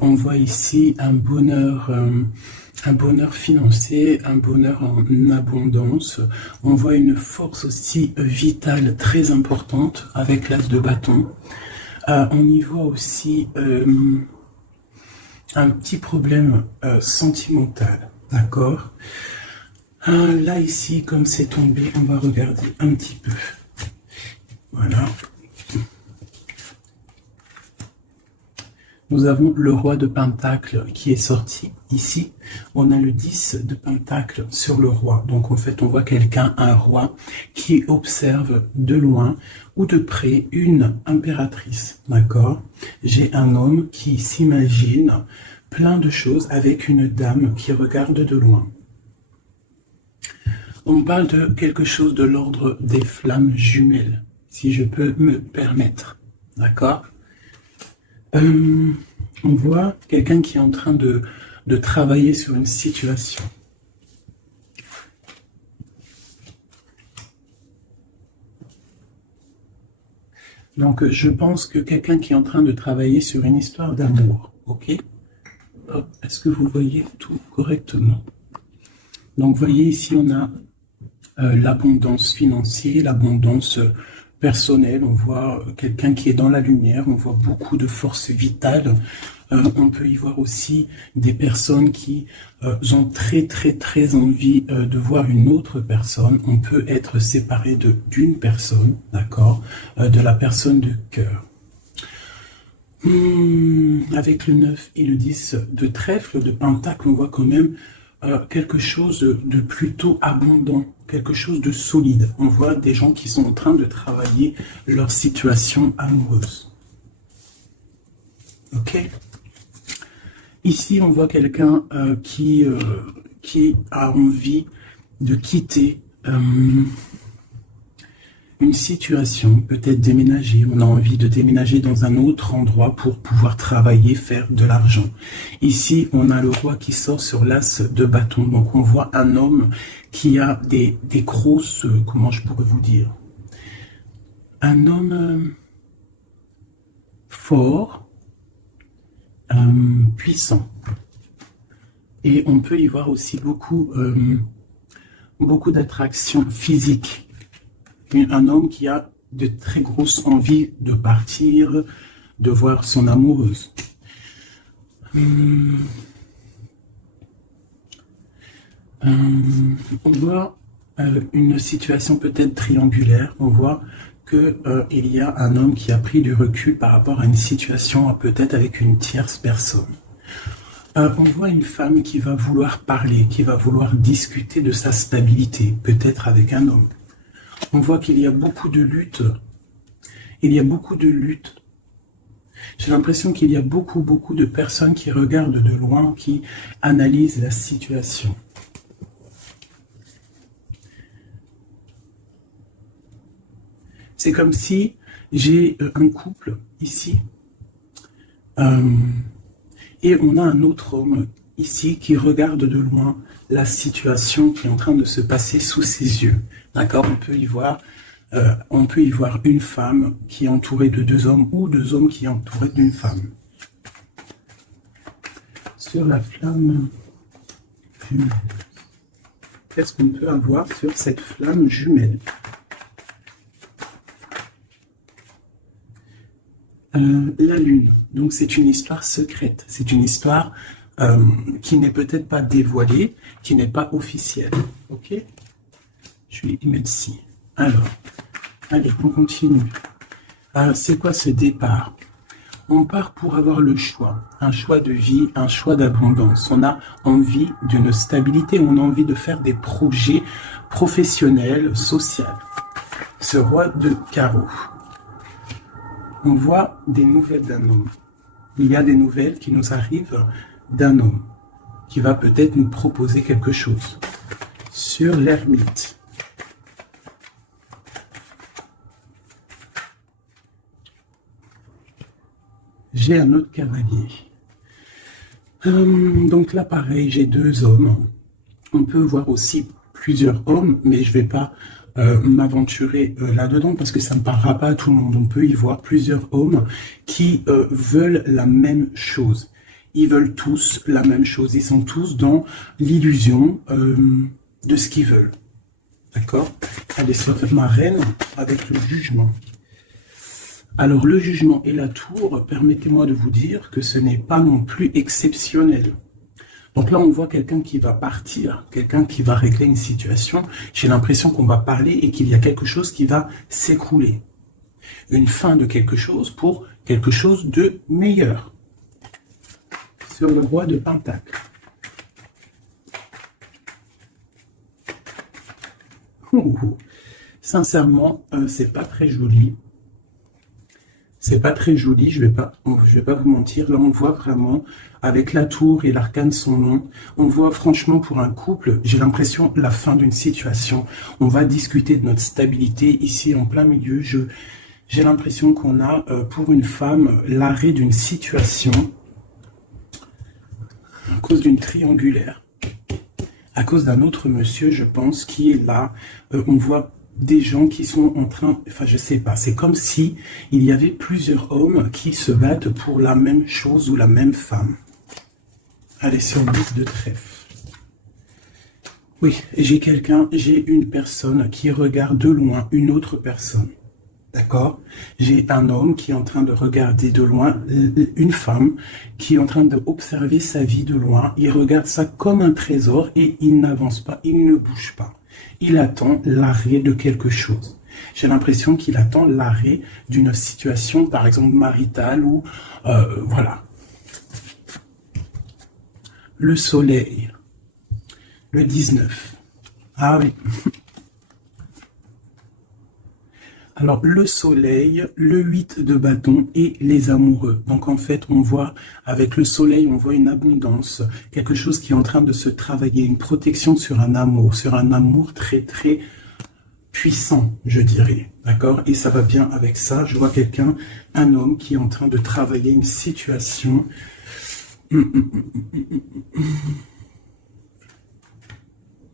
On voit ici un bonheur financier, un bonheur en abondance. On voit une force aussi vitale très importante avec l'as de bâton. On y voit aussi un petit problème sentimental, d'accord? Là, ici, comme c'est tombé, on va regarder un petit peu. Voilà. Nous avons le roi de Pentacle qui est sorti ici. On a le 10 de Pentacle sur le roi. Donc en fait, on voit quelqu'un, un roi, qui observe de loin ou de près une impératrice. D'accord? J'ai un homme qui s'imagine plein de choses avec une dame qui regarde de loin. On parle de quelque chose de l'ordre des flammes jumelles, si je peux me permettre. D'accord? On voit quelqu'un qui est en train de travailler sur une situation. Donc, je pense que quelqu'un qui est en train de travailler sur une histoire d'amour, ok? Est-ce que vous voyez tout correctement? Donc, vous voyez ici, on a l'abondance financière, l'abondance personnelle, on voit quelqu'un qui est dans la lumière, on voit beaucoup de force vitale. On peut y voir aussi des personnes qui ont très envie de voir une autre personne. On peut être séparé d'une personne, d'accord, de la personne de cœur. Avec le 9 et le 10 de trèfle, de pentacle, on voit quand même quelque chose de plutôt abondant, quelque chose de solide. On voit des gens qui sont en train de travailler leur situation amoureuse. Ok? Ici, on voit quelqu'un qui a envie de quitter une situation, peut-être déménager. On a envie de déménager dans un autre endroit pour pouvoir travailler, faire de l'argent. Ici, on a le roi qui sort sur l'as de bâton. Donc, on voit un homme qui a des grosses... comment je pourrais vous dire? Un homme fort, puissant. Et on peut y voir aussi beaucoup d'attractions physiques. Un homme qui a de très grosses envies de partir, de voir son amoureuse. On voit une situation peut-être triangulaire. On voit qu'il y a un homme qui a pris du recul par rapport à une situation peut-être avec une tierce personne. On voit une femme qui va vouloir parler, qui va vouloir discuter de sa stabilité, peut-être avec un homme. On voit qu'il y a beaucoup de luttes. Il y a beaucoup de luttes. J'ai l'impression qu'il y a beaucoup de personnes qui regardent de loin, qui analysent la situation. C'est comme si j'ai un couple ici, et on a un autre homme ici qui regarde de loin la situation qui est en train de se passer sous ses yeux. D'accord? On peut y voir une femme qui est entourée de deux hommes ou deux hommes qui sont entourés d'une femme. Sur la flamme jumelle. Qu'est-ce qu'on peut avoir sur cette flamme jumelle? La lune. Donc c'est une histoire secrète. C'est une histoire qui n'est peut-être pas dévoilée, qui n'est pas officielle. Ok? Je vais y mettre ici. Alors, allez, on continue. C'est quoi ce départ? On part pour avoir le choix. Un choix de vie, un choix d'abondance. On a envie d'une stabilité, on a envie de faire des projets professionnels, sociaux. Ce roi de carreaux. On voit des nouvelles d'un homme. Il y a des nouvelles qui nous arrivent d'un homme qui va peut-être nous proposer quelque chose. Sur l'ermite. J'ai un autre cavalier. Donc là, pareil, j'ai deux hommes. On peut voir aussi plusieurs hommes, mais je ne vais pas m'aventurer là-dedans parce que ça ne parlera pas à tout le monde. On peut y voir plusieurs hommes qui veulent la même chose. ils veulent tous la même chose. Ils sont tous dans l'illusion de ce qu'ils veulent. D'accord? Allez, sur ma reine avec le jugement. Alors, le jugement et la tour, permettez-moi de vous dire que ce n'est pas non plus exceptionnel. Donc là, on voit quelqu'un qui va partir, quelqu'un qui va régler une situation. J'ai l'impression qu'on va parler et qu'il y a quelque chose qui va s'écrouler. Une fin de quelque chose pour quelque chose de meilleur. Sur le roi de Pentacle. Sincèrement, c'est pas très joli. C'est pas très joli, je vais pas vous mentir. Là, on voit vraiment, avec la tour et l'arcane son nom, on voit franchement pour un couple, j'ai l'impression, la fin d'une situation. On va discuter de notre stabilité ici en plein milieu. J'ai l'impression qu'on a, pour une femme, l'arrêt d'une situation à cause d'une triangulaire. À cause d'un autre monsieur, je pense, qui est là. On voit des gens qui sont en train, enfin je sais pas, c'est comme si il y avait plusieurs hommes qui se battent pour la même chose ou la même femme. Allez, sur 10 de trèfle. Oui, j'ai une personne qui regarde de loin une autre personne. D'accord? J'ai un homme qui est en train de regarder de loin une femme qui est en train d'observer sa vie de loin. Il regarde ça comme un trésor et il n'avance pas, il ne bouge pas. Il attend l'arrêt de quelque chose. J'ai l'impression qu'il attend l'arrêt d'une situation, par exemple maritale ou voilà. Le soleil, le 19. Ah oui. Alors, le soleil, le 8 de bâton et les amoureux. Donc, en fait, on voit, avec le soleil, on voit une abondance, quelque chose qui est en train de se travailler, une protection sur un amour très, très puissant, je dirais. D'accord? Et ça va bien avec ça. Je vois quelqu'un, un homme qui est en train de travailler une situation.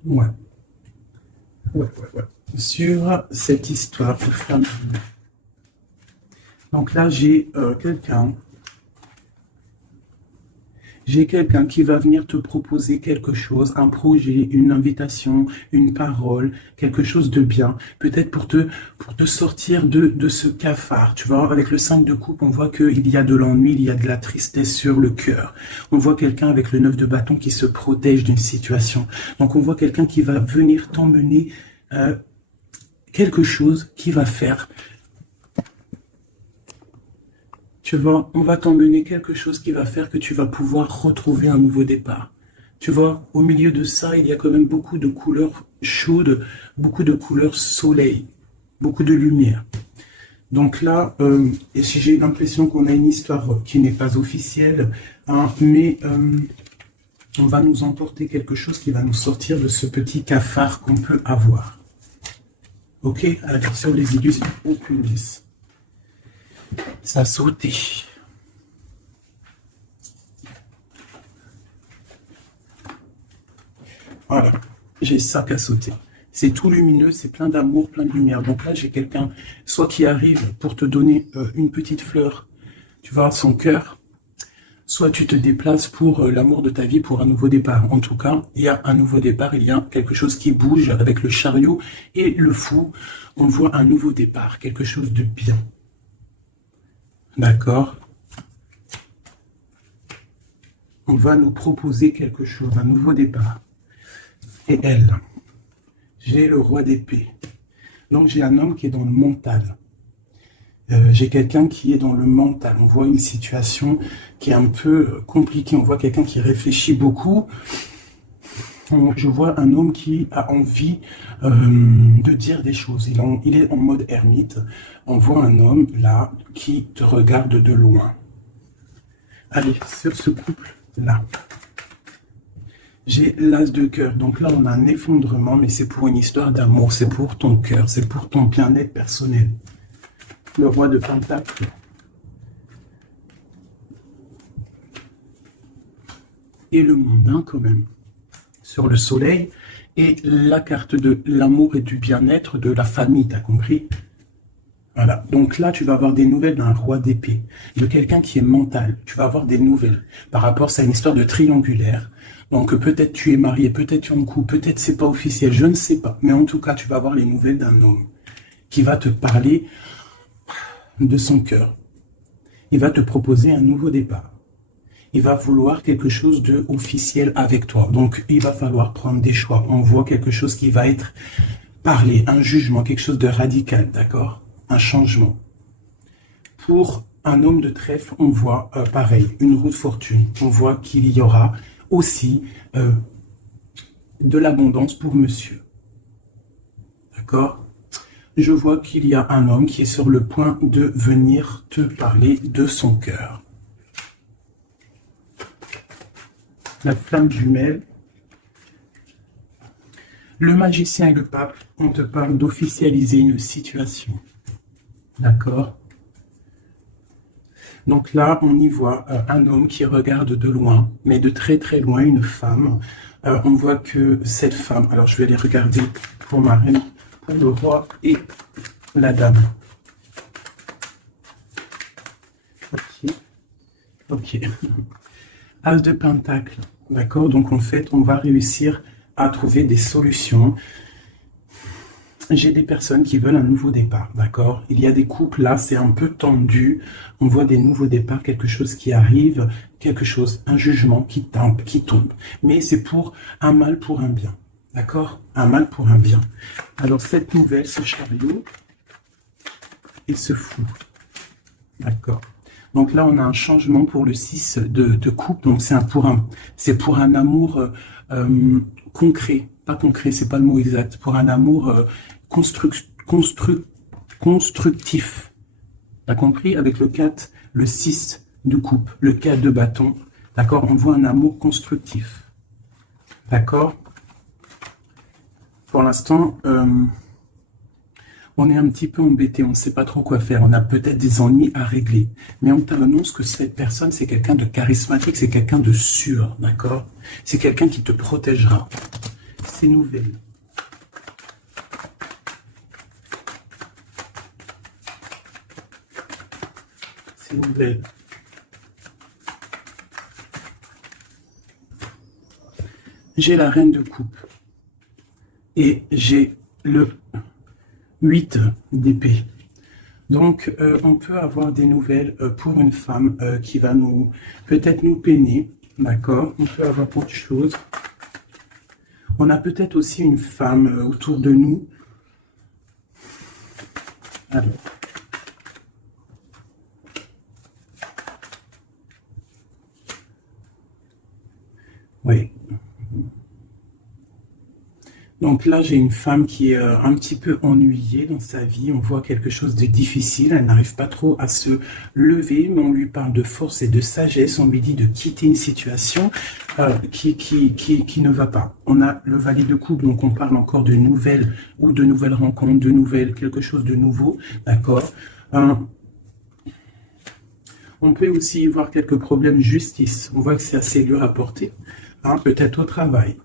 Ouais. Ouais. Sur cette histoire de femme. Donc là, j'ai quelqu'un qui va venir te proposer quelque chose, un projet, une invitation, une parole, quelque chose de bien, peut-être pour te sortir de ce cafard. Tu vois, avec le 5 de coupe, on voit qu'il y a de l'ennui, il y a de la tristesse sur le cœur. On voit quelqu'un avec le 9 de bâton qui se protège d'une situation. Donc on voit quelqu'un qui va venir t'emmener quelque chose qui va faire, tu vois, on va t'emmener quelque chose qui va faire que tu vas pouvoir retrouver un nouveau départ. Tu vois, au milieu de ça, il y a quand même beaucoup de couleurs chaudes, beaucoup de couleurs soleil, beaucoup de lumière. Donc là, et si j'ai l'impression qu'on a une histoire qui n'est pas officielle, hein, mais on va nous emporter quelque chose qui va nous sortir de ce petit cafard qu'on peut avoir. Ok, alors sur les illusions occultes, ça a sauté. Voilà, j'ai ça qui a sauté. C'est tout lumineux, c'est plein d'amour, plein de lumière. Donc là, j'ai quelqu'un, soit qui arrive pour te donner une petite fleur, tu vois, son cœur, soit tu te déplaces pour l'amour de ta vie, pour un nouveau départ. En tout cas, il y a un nouveau départ, il y a quelque chose qui bouge avec le chariot et le fou. On voit un nouveau départ, quelque chose de bien. D'accord? On va nous proposer quelque chose, un nouveau départ. Et elle, j'ai le roi d'épée. Donc j'ai un homme qui est dans le mental. J'ai quelqu'un qui est dans le mental. On voit une situation qui est un peu compliquée. On voit quelqu'un qui réfléchit beaucoup. Je vois un homme qui a envie de dire des choses. Il est en mode ermite. On voit un homme là qui te regarde de loin. Allez, sur ce couple-là. J'ai l'as de cœur. Donc là, on a un effondrement, mais c'est pour une histoire d'amour. C'est pour ton cœur. C'est pour ton bien-être personnel. Le roi de Pentacle. Et le mondain quand même. Sur le soleil. Et la carte de l'amour et du bien-être de la famille, t'as compris? Voilà. Donc là, tu vas avoir des nouvelles d'un roi d'épée, de quelqu'un qui est mental. Tu vas avoir des nouvelles par rapport à une histoire de triangulaire. Donc peut-être tu es marié, peut-être tu es en couple, peut-être c'est pas officiel, je ne sais pas. Mais en tout cas, tu vas avoir les nouvelles d'un homme qui va te parler de son cœur. Il va te proposer un nouveau départ. Il va vouloir quelque chose de officiel avec toi. Donc il va falloir prendre des choix. On voit quelque chose qui va être parlé, un jugement, quelque chose de radical, d'accord? Un changement. Pour un homme de trèfle, on voit pareil, une roue de fortune. On voit qu'il y aura aussi de l'abondance pour monsieur. D'accord? Je vois qu'il y a un homme qui est sur le point de venir te parler de son cœur. La flamme jumelle. Le magicien et le pape, on te parle d'officialiser une situation. D'accord? Donc là, on y voit un homme qui regarde de loin, mais de très très loin, une femme. On voit que cette femme, alors je vais les regarder pour ma reine, pour le roi et la dame. Ok. Ok. As de Pentacle. D'accord? Donc en fait, on va réussir à trouver des solutions. J'ai des personnes qui veulent un nouveau départ, d'accord? Il y a des couples, là, c'est un peu tendu. On voit des nouveaux départs, quelque chose qui arrive, quelque chose, un jugement qui tombe. Mais c'est pour un mal pour un bien, d'accord? Un mal pour un bien. Alors, cette nouvelle, ce chariot, il se fout, d'accord? Donc là, on a un changement pour le 6 de coupe. Donc, c'est pour un amour concret. Pas concret, c'est pas le mot exact. Pour un amour constructif. T'as compris? Avec le 4, le 6 de coupe, le 4 de bâton. D'accord? On voit un amour constructif. D'accord? Pour l'instant, on est un petit peu embêté, on ne sait pas trop quoi faire, on a peut-être des ennuis à régler. Mais on t'annonce que cette personne, c'est quelqu'un de charismatique, c'est quelqu'un de sûr, d'accord? C'est quelqu'un qui te protégera. C'est nouvelle. C'est nouvelle. J'ai la reine de coupe. Et j'ai le 8 d'épée. Donc, on peut avoir des nouvelles pour une femme qui va peut-être nous peiner, d'accord? On peut avoir autre chose. On a peut-être aussi une femme autour de nous. Alors. Oui. Donc là, j'ai une femme qui est un petit peu ennuyée dans sa vie. On voit quelque chose de difficile. Elle n'arrive pas trop à se lever, mais on lui parle de force et de sagesse. On lui dit de quitter une situation qui ne va pas. On a le valet de coupe, donc on parle encore de nouvelles ou de nouvelles rencontres, de nouvelles, quelque chose de nouveau. D'accord. On peut aussi y voir quelques problèmes de justice. On voit que c'est assez dur à porter. Hein, peut-être au travail.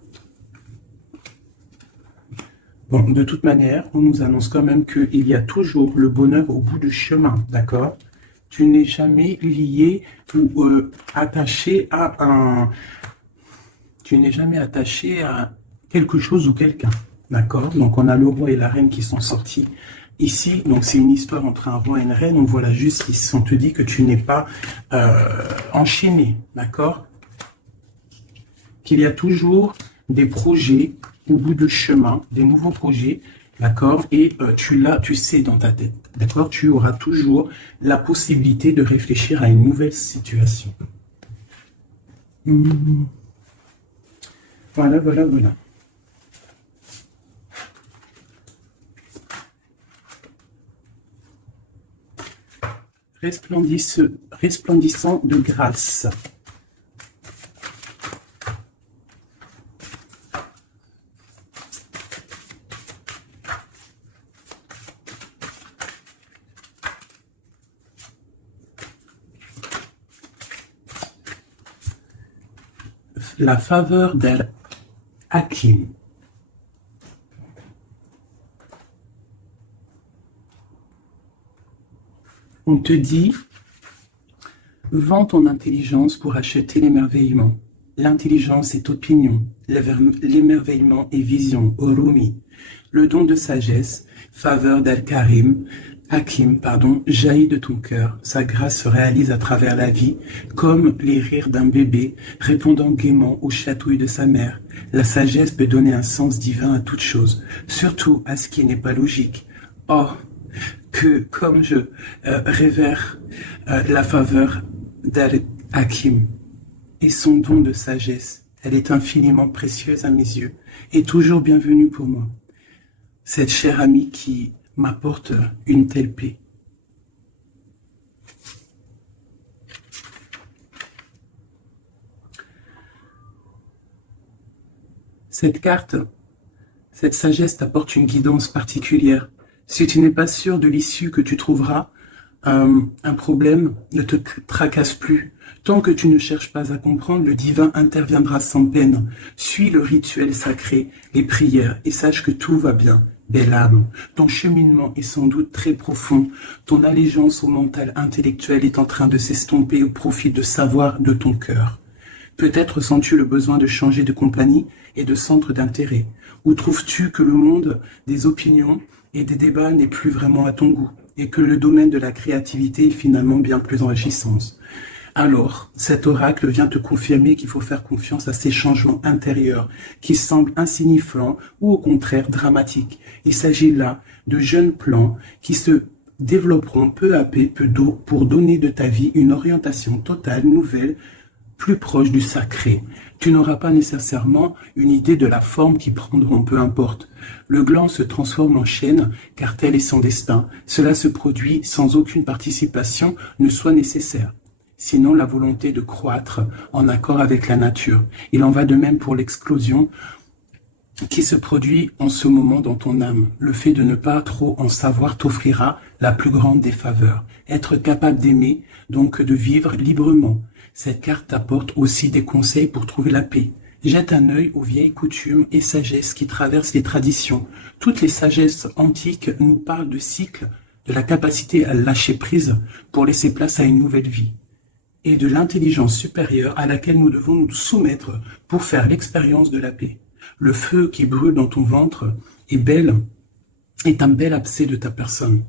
Bon, de toute manière, on nous annonce quand même qu'il y a toujours le bonheur au bout du chemin, d'accord? Tu n'es jamais lié ou attaché à un... Tu n'es jamais attaché à quelque chose ou quelqu'un, d'accord? Donc, on a le roi et la reine qui sont sortis ici. Donc, c'est une histoire entre un roi et une reine. On voit la justice. On te dit que tu n'es pas enchaîné, d'accord? Qu'il y a toujours des projets au bout du chemin, des nouveaux projets, d'accord? Et tu sais dans ta tête, d'accord? Tu auras toujours la possibilité de réfléchir à une nouvelle situation. Voilà, voilà, voilà. Resplendissant de grâce. La faveur d'Al-Hakim. On te dit, vends ton intelligence pour acheter l'émerveillement. L'intelligence est opinion, l'émerveillement est vision, Orumi. Le don de sagesse, faveur Hakim, jaillit de ton cœur. Sa grâce se réalise à travers la vie, comme les rires d'un bébé, répondant gaiement aux chatouilles de sa mère. La sagesse peut donner un sens divin à toute chose, surtout à ce qui n'est pas logique. Oh, que comme je révère la faveur d'Al-Hakim et son don de sagesse, elle est infiniment précieuse à mes yeux et toujours bienvenue pour moi. Cette chère amie qui m'apporte une telle paix. Cette carte, cette sagesse t'apporte une guidance particulière. Si tu n'es pas sûr de l'issue que tu trouveras, un problème ne te tracasse plus. Tant que tu ne cherches pas à comprendre, le divin interviendra sans peine. Suis le rituel sacré, les prières, et sache que tout va bien. Belle âme, ton cheminement est sans doute très profond. Ton allégeance au mental intellectuel est en train de s'estomper au profit de savoir de ton cœur. Peut-être sens-tu le besoin de changer de compagnie et de centre d'intérêt. Ou trouves-tu que le monde des opinions et des débats n'est plus vraiment à ton goût et que le domaine de la créativité est finalement bien plus enrichissant. Alors, cet oracle vient te confirmer qu'il faut faire confiance à ces changements intérieurs qui semblent insignifiants ou au contraire dramatiques. Il s'agit là de jeunes plans qui se développeront peu à peu pour donner de ta vie une orientation totale, nouvelle, plus proche du sacré. Tu n'auras pas nécessairement une idée de la forme qu'ils prendront, peu importe. Le gland se transforme en chêne, car tel est son destin. Cela se produit sans aucune participation ne soit nécessaire. Sinon la volonté de croître en accord avec la nature. Il en va de même pour l'explosion qui se produit en ce moment dans ton âme. Le fait de ne pas trop en savoir t'offrira la plus grande des faveurs. Être capable d'aimer, donc de vivre librement. Cette carte t'apporte aussi des conseils pour trouver la paix. Jette un œil aux vieilles coutumes et sagesses qui traversent les traditions. Toutes les sagesses antiques nous parlent de cycles, de la capacité à lâcher prise pour laisser place à une nouvelle vie, et de l'intelligence supérieure à laquelle nous devons nous soumettre pour faire l'expérience de la paix. Le feu qui brûle dans ton ventre est un bel aspect de ta personne.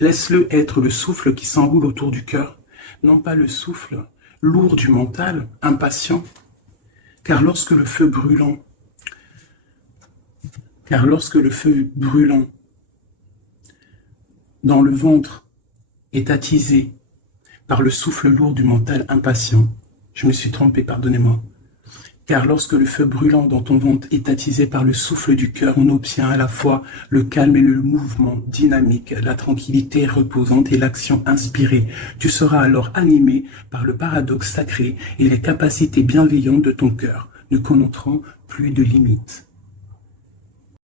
Laisse-le être le souffle qui s'enroule autour du cœur, non pas le souffle lourd du mental, impatient, car lorsque le feu brûlant dans le ventre est attisé par le souffle lourd du mental impatient, je me suis trompé, pardonnez-moi. Car lorsque le feu brûlant dans ton ventre est attisé par le souffle du cœur, on obtient à la fois le calme et le mouvement dynamique, la tranquillité reposante et l'action inspirée. Tu seras alors animé par le paradoxe sacré et les capacités bienveillantes de ton cœur, ne connaîtront plus de limites.